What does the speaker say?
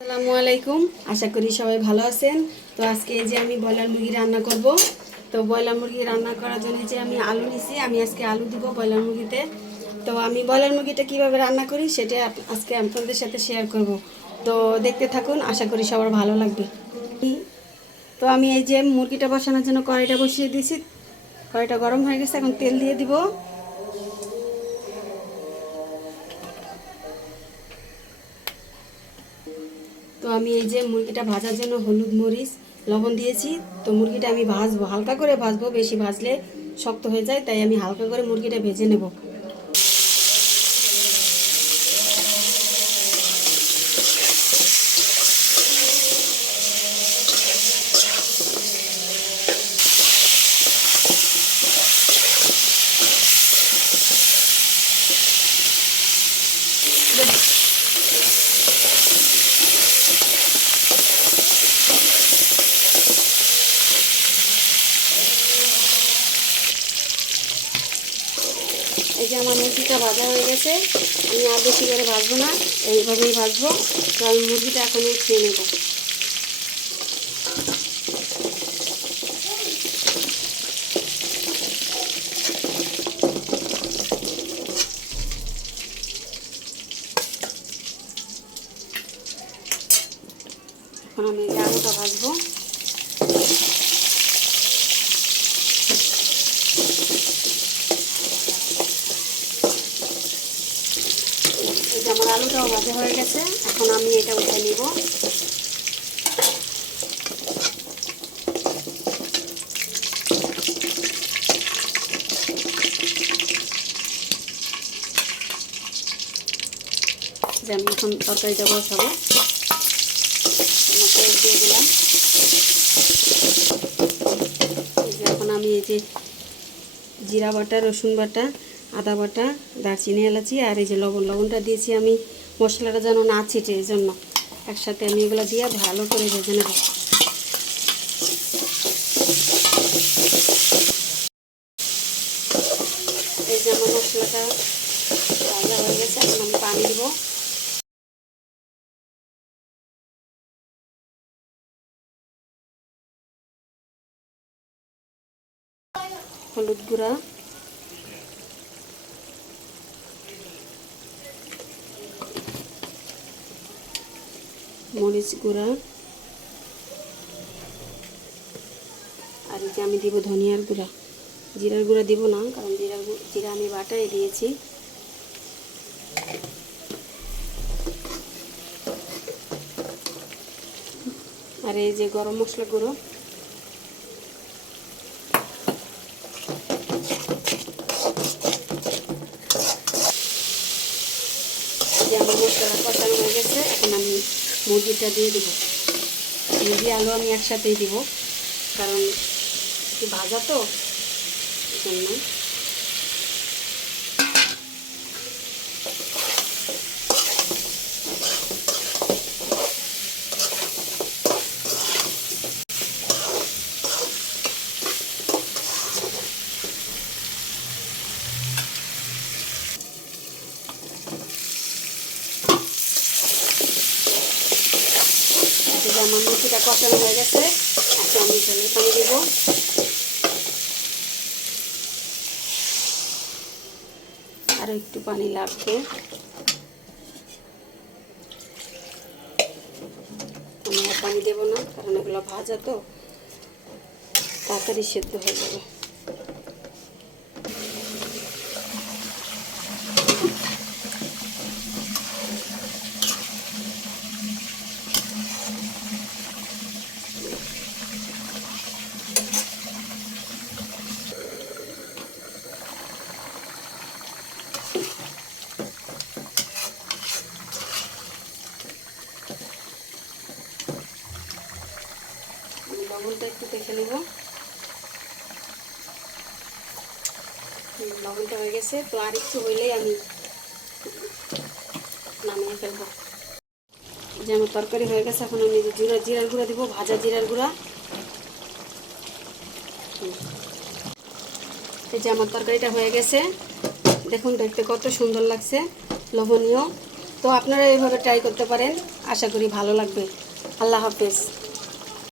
আসসালামু আলাইকুম। আশা করি সবাই ভালো আছেন। তো আজকে এই যে আমি ব্রয়লার মুরগি রান্না করব। তো ব্রয়লার মুরগি রান্না করার জন্য যে আমি আলু নিছি, আমি আজকে আলু দিব ব্রয়লার মুরগিতে। তো আমি ব্রয়লার মুরগিটা কিভাবে রান্না করি সেটা আজকে আপনাদের সাথে শেয়ার করব। তো দেখতে থাকুন, আশা করি সবার ভালো লাগবে। তো আমি এই যে মুরগিটা বসানোর জন্য কড়াইটা বসিয়ে দিয়েছি। কড়াইটা গরম হয়ে গেছে, এখন তেল দিয়ে দিব। তো আমি এই যে মুরগিটা ভাজার জন্য হলুদ মরিচ লবণ দিয়েছি। তো মুরগিটা আমি ভাজবো, হালকা করে ভাজবো, বেশি ভাজলে শক্ত হয়ে যায়, তাই আমি হালকা করে মুরগিটা ভেজে নেব। এই যে আমার মুরগিটা ভাজা হয়ে গেছে। আমি আর বেশি করে ভাজবো না, এইভাবেই ভাজবো। তো আমি মুরগিটা এখন খেয়ে নেব। এখন আমি এই যে আলুটা ভাজবো। এই যে আমার আলুটাও ভাজা হয়ে গেছে, এখন আমি এটা উঠে নিব। যে আমি এখন তরকারিটা বসাবো, তেল দিয়ে দিলাম। এখন আমি এই যে জিরা বাটা, রসুন বাটা, আদা বাটা, দারচিনি, এলাচি আর এই যে লবণটা দিয়েছি আমি মশলাটা যেন না ছিটে, এই জন্য একসাথে আমি এগুলো দিয়ে ভালো করে ভেজে নেব। এই যে আমার মশলাটা ভাজা হয়ে গেছে, এখন আমি পানি দিব। হলুদ গুঁড়া, মরিচ গুঁড়া, আর এই যে আমি দিব ধনিয়ার গুঁড়া। জিরার গুঁড়া দিব না, কারণ জিরা আমি বাটাই দিয়েছি। আর এই যে গরম মশলা গুঁড়ো। যে আমার মশলাটা কষানো হয়ে গেছে, এখন আমি মুরগিটা দিয়ে দিব। মুরগি আলু আমি একসাথেই দিব, কারণ একটু ভাজা তো, এই জন্য। আমার মুরগিটা কষানো হয়ে গেছে, এখন আমি ঝোলের পানি দিব। আরও একটু পানি লাগবে। আমি আর পানি দেবো না, কারণ এগুলো ভাজা তো, তাড়াতাড়ি সেদ্ধ হয়ে যাবে। লবণটা একটু দেখে নেব। লবণটা হয়ে গেছে, তো আর একটু হইলেই আমি নামিয়ে ফেলবো। যে আমার তরকারি হয়ে গেছে, এখন আমি জিরার গুঁড়া দিব, ভাজা জিরার গুঁড়া। এই যে আমার তরকারিটা হয়ে গেছে, দেখুন দেখতে কত সুন্দর লাগছে, লোভনীয়। তো আপনারা এইভাবে ট্রাই করতে পারেন। আশা করি ভালো লাগবে। আল্লাহ হাফেজ।